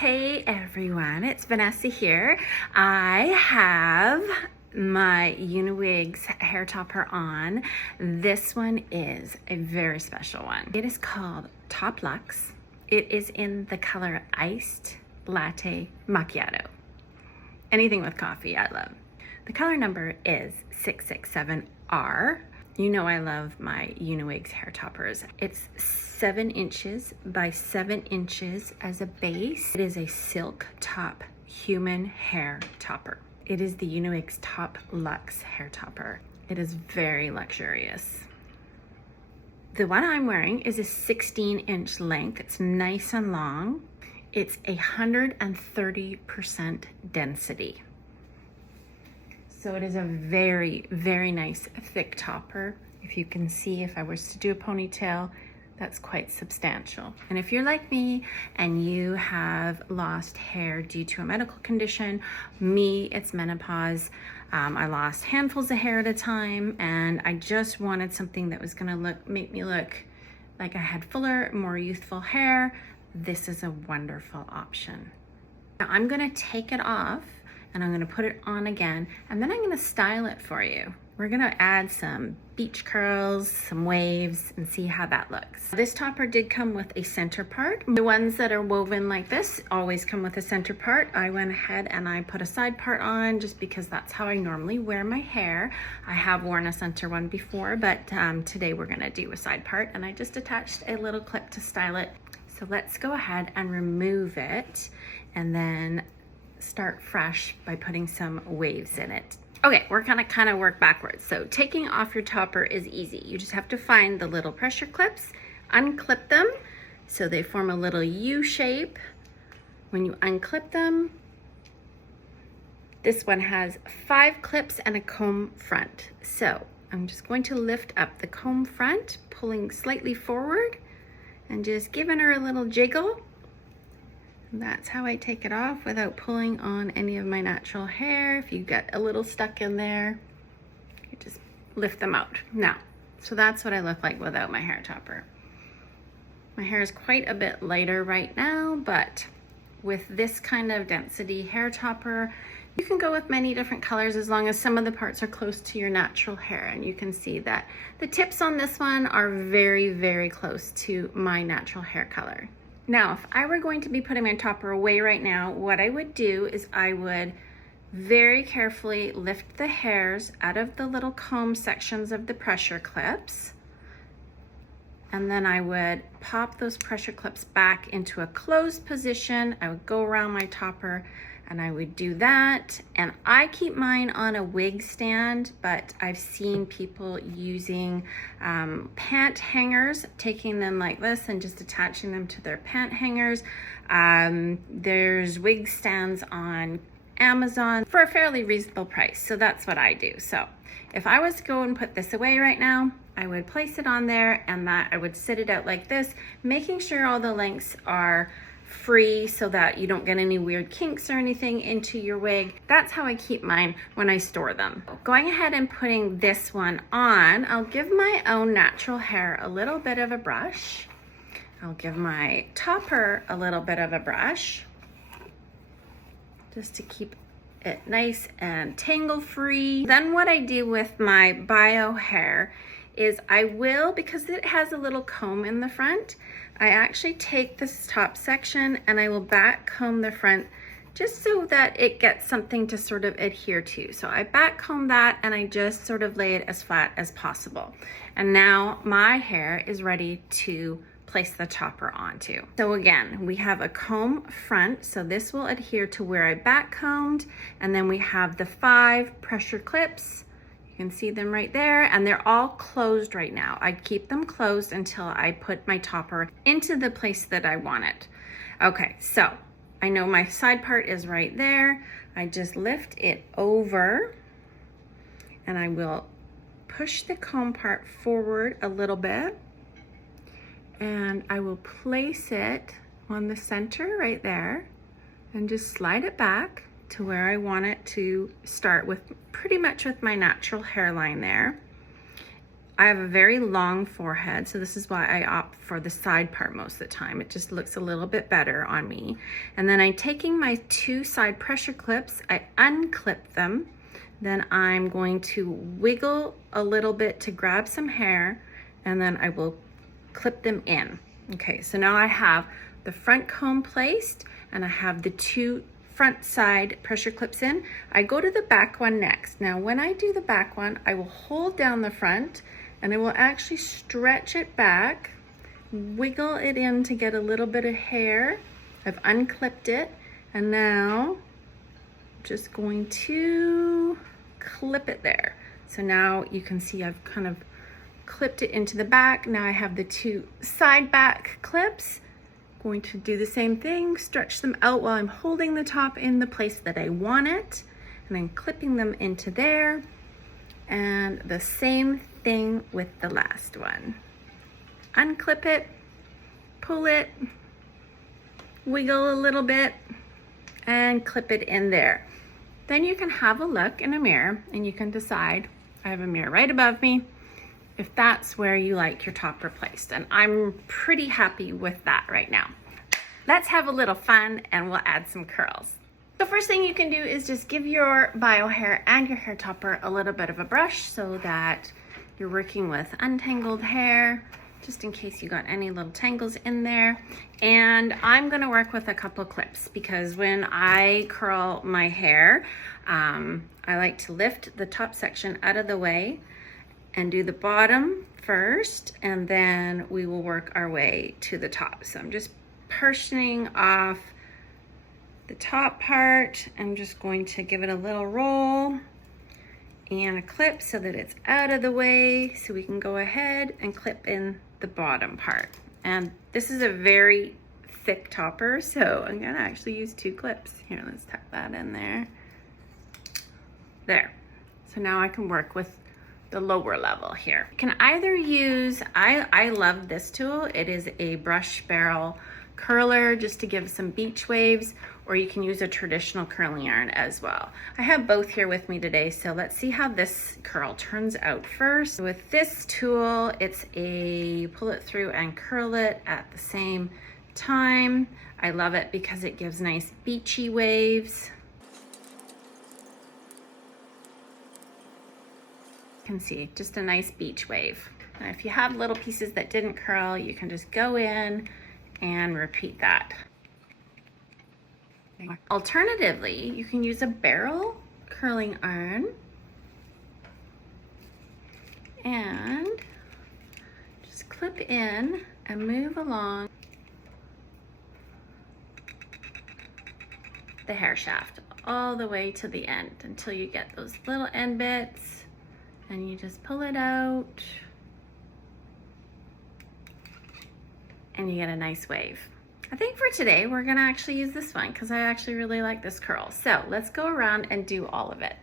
Hey everyone, it's Vanessa here. I have my UniWigs hair topper on. This one is a very special one. It is called Top Luxe. It is in the color Iced Latte Macchiato. Anything with coffee, I love. The color number is 667R. You know I love my UniWigs hair toppers. It's 7 inches by 7 inches as a base. It is a silk top human hair topper. It is the UniWigs Top Luxe hair topper. It is very luxurious. The one I'm wearing is a 16-inch length. It's nice and long. It's 130% density. So it is a very, very nice thick topper. If you can see, if I was to do a ponytail, that's quite substantial. And if you're like me and you have lost hair due to a medical condition, it's menopause. I lost handfuls of hair at a time, and I just wanted something that was gonna make me look like I had fuller, more youthful hair. This is a wonderful option. Now I'm gonna take it off and I'm gonna put it on again, and then I'm gonna style it for you. We're gonna add some beach curls, some waves, and see how that looks. This topper did come with a center part. The ones that are woven like this always come with a center part. I went ahead and I put a side part on just because that's how I normally wear my hair. I have worn a center one before, but today we're gonna do a side part, and I just attached a little clip to style it. So let's go ahead and remove it and then start fresh by putting some waves in it. Okay, we're gonna kind of work backwards. So taking off your topper is easy. You just have to find the little pressure clips, unclip them so they form a little U shape. When you unclip them, this one has 5 clips and a comb front. So I'm just going to lift up the comb front, pulling slightly forward and just giving her a little jiggle. And that's how I take it off without pulling on any of my natural hair. If you get a little stuck in there, you just lift them out. Now, so that's what I look like without my hair topper. My hair is quite a bit lighter right now, but with this kind of density hair topper, you can go with many different colors as long as some of the parts are close to your natural hair. And you can see that the tips on this one are very, very close to my natural hair color. Now, if I were going to be putting my topper away right now, what I would do is I would very carefully lift the hairs out of the little comb sections of the pressure clips. And then I would pop those pressure clips back into a closed position. I would go around my topper and I would do that. And I keep mine on a wig stand, but I've seen people using pant hangers, taking them like this and just attaching them to their pant hangers. There's wig stands on Amazon for a fairly reasonable price. So that's what I do. So if I was to go and put this away right now, I would place it on there and that I would sit it out like this, making sure all the lengths are free so that you don't get any weird kinks or anything into your wig. That's how I keep mine when I store them. Going ahead and putting this one on, I'll give my own natural hair a little bit of a brush. I'll give my topper a little bit of a brush just to keep it nice and tangle free. Then what I do with my bio hair is I will, because it has a little comb in the front, I actually take this top section and I will back comb the front just so that it gets something to sort of adhere to. So I back comb that and I just sort of lay it as flat as possible. And now my hair is ready to place the topper onto. So again, we have a comb front, so this will adhere to where I back combed, and then we have the 5 pressure clips. You can see them right there, and they're all closed right now. I keep them closed until I put my topper into the place that I want it. Okay, so I know my side part is right there. I just lift it over and I will push the comb part forward a little bit, and I will place it on the center right there and just slide it back to where I want it to start, with pretty much with my natural hairline there. I have a very long forehead, so this is why I opt for the side part most of the time. It just looks a little bit better on me. And then I'm taking my 2 side pressure clips, I unclip them, then I'm going to wiggle a little bit to grab some hair, and then I will clip them in. Okay, so now I have the front comb placed, and I have the 2 front side pressure clips in. I go to the back one next. Now when I do the back one, I will hold down the front and I will actually stretch it back, wiggle it in to get a little bit of hair. I've unclipped it, and now I'm just going to clip it there. So now you can see I've kind of clipped it into the back. Now I have the 2 side back clips. Going to do the same thing, stretch them out while I'm holding the top in the place that I want it, and then clipping them into there. And the same thing with the last one. Unclip it, pull it, wiggle a little bit, and clip it in there. Then you can have a look in a mirror and you can decide, I have a mirror right above me, if that's where you like your topper placed. And I'm pretty happy with that right now. Let's have a little fun and we'll add some curls. The first thing you can do is just give your bio hair and your hair topper a little bit of a brush so that you're working with untangled hair, just in case you got any little tangles in there. And I'm gonna work with a couple of clips because when I curl my hair, I like to lift the top section out of the way and do the bottom first, and then we will work our way to the top. So I'm just portioning off the top part. I'm just going to give it a little roll and a clip so that it's out of the way, so we can go ahead and clip in the bottom part. And this is a very thick topper, so I'm gonna actually use 2 clips. Here, let's tuck that in there. There. So now I can work with the lower level here. You can either use, I love this tool. It is a brush barrel curler just to give some beach waves, or you can use a traditional curling iron as well. I have both here with me today, so let's see how this curl turns out first. With this tool, it's a pull it through and curl it at the same time. I love it because it gives nice beachy waves. Can see just a nice beach wave. Now, if you have little pieces that didn't curl, you can just go in and repeat that. Alternatively, you can use a barrel curling iron and just clip in and move along the hair shaft all the way to the end until you get those little end bits. And you just pull it out and you get a nice wave. I think for today, we're gonna actually use this one because I actually really like this curl. So let's go around and do all of it.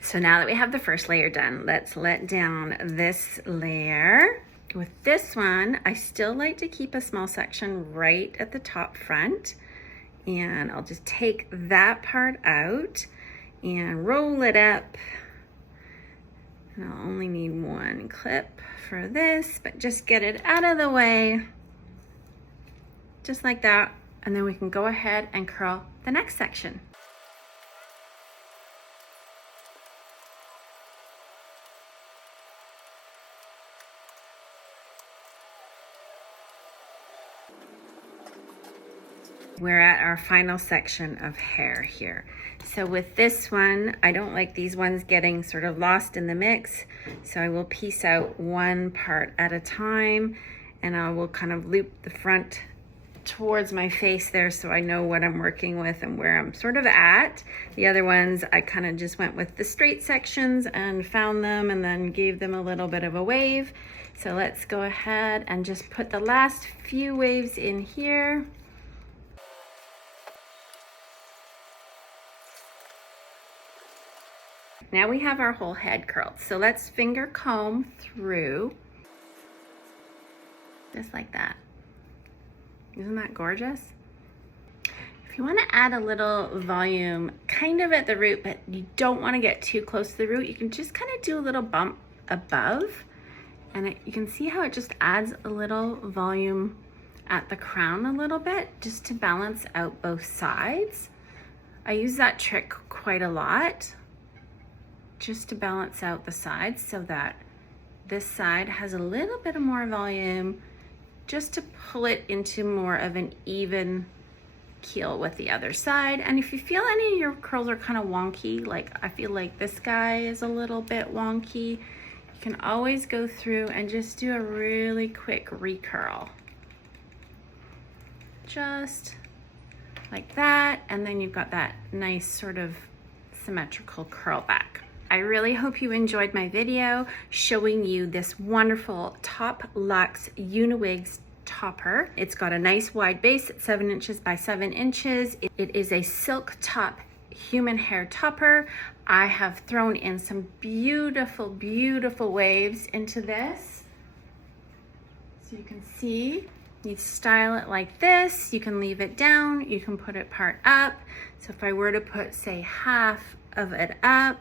So now that we have the first layer done, let's let down this layer. With this one, I still like to keep a small section right at the top front, and I'll just take that part out and roll it up. And I'll only need 1 clip for this, but just get it out of the way, just like that. And then we can go ahead and curl the next section. We're at our final section of hair here. So with this one, I don't like these ones getting sort of lost in the mix. So I will piece out 1 part at a time, and I will kind of loop the front towards my face there so I know what I'm working with and where I'm sort of at. The other ones, I kind of just went with the straight sections and found them and then gave them a little bit of a wave. So let's go ahead and just put the last few waves in here. Now we have our whole head curled. So let's finger comb through, just like that. Isn't that gorgeous? If you want to add a little volume kind of at the root, but you don't want to get too close to the root, you can just kind of do a little bump above, and you can see how it just adds a little volume at the crown a little bit, just to balance out both sides. I use that trick quite a lot, just to balance out the sides so that this side has a little bit of more volume, just to pull it into more of an even keel with the other side. And if you feel any of your curls are kind of wonky, like I feel like this guy is a little bit wonky, you can always go through and just do a really quick recurl. Just like that, and then you've got that nice sort of symmetrical curl back. I really hope you enjoyed my video showing you this wonderful Top Luxe UniWigs topper. It's got a nice wide base at 7 inches by 7 inches. It is a silk top human hair topper. I have thrown in some beautiful, beautiful waves into this. So you can see, you style it like this. You can leave it down, you can put it part up. So if I were to put, say, half of it up,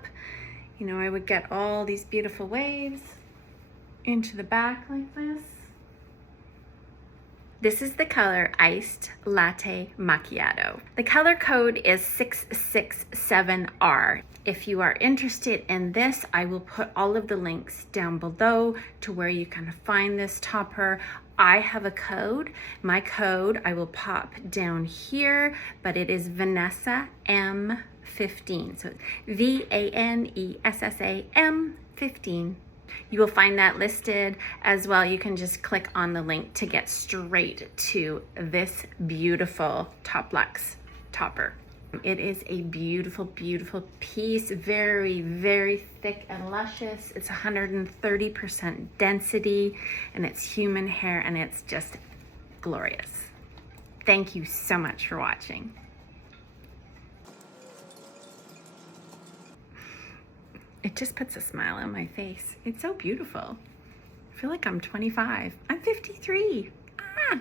you know, I would get all these beautiful waves into the back like this. This is the color Iced Latte Macchiato. The color code is 667R. If you are interested in this, I will put all of the links down below to where you can find this topper. I have a code. My code I will pop down here, but it is Vanessa M15. So VANESSA M15. You will find that listed as well. You can just click on the link to get straight to this beautiful Top Luxe topper. It is a beautiful, beautiful piece. Very, very thick and luscious. It's 130% density, and it's human hair, and it's just glorious. Thank you so much for watching. It just puts a smile on my face. It's so beautiful. I feel like I'm 25. I'm 53. Ah!